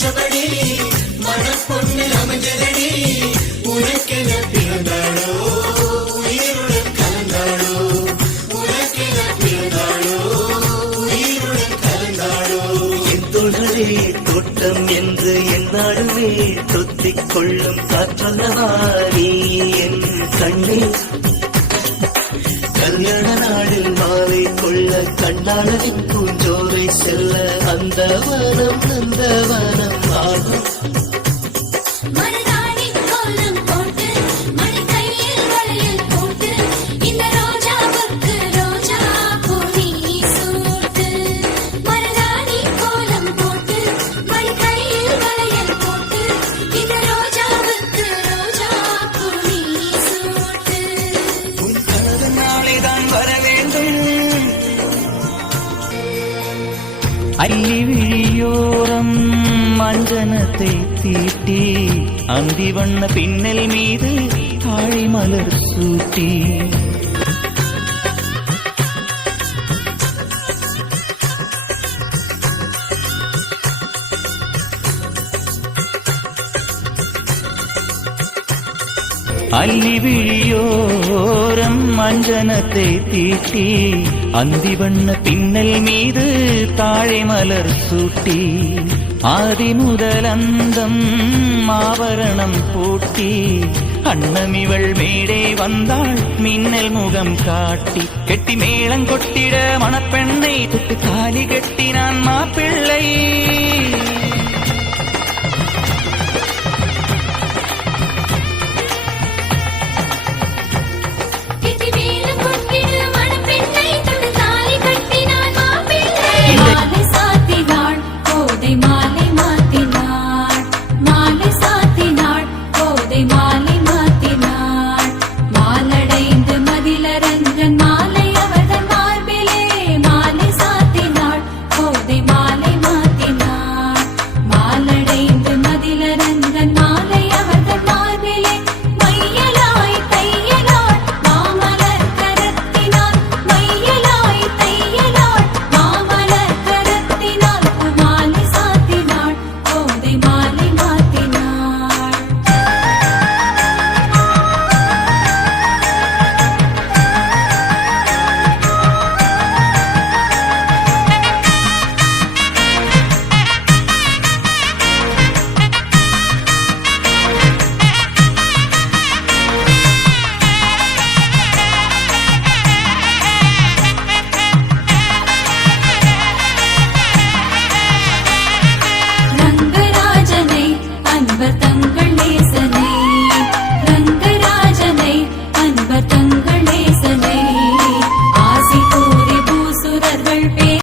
நினைச்சபடி மனப்பொண்ணு அமைஞ்சதடி உனக்கென பிறந்தாளோ உயிருடன் கலந்தாளோ உனக்கென பிறந்தாளோ உயிருடன் கலந்தாளோ என் தொடரே தோட்டம் என்று என்னாலுமே தொத்திக் கொள்ளும் காற்றல்லவா நீ என் கண்ணே கல்யாண நாளில் மாலை கொள்ள கண்ணாளரின் பூஞ்சோரை செல்ல அந்த வனம் ஆகும் அள்ளி விழியோரம் மஞ்சனத்தை தீட்டி அந்தி வண்ண பின்னல் மீது தாழை மலர் சூட்டி அள்ளி விழியோரம் மஞ்சனத்தை தீட்டி அந்தி வண்ண பின்னல் மீது தாழை மலர் சூட்டி ஆதி முதல் அந்தம் ஆபரணம் பூட்டி அன்னமிவள் மேடை வந்தாள் மின்னல் முகம் காட்டி கெட்டி மேளம் கொட்டிட மணப்பெண்ணை தொட்டு காலி கட்டி நான் மாத்த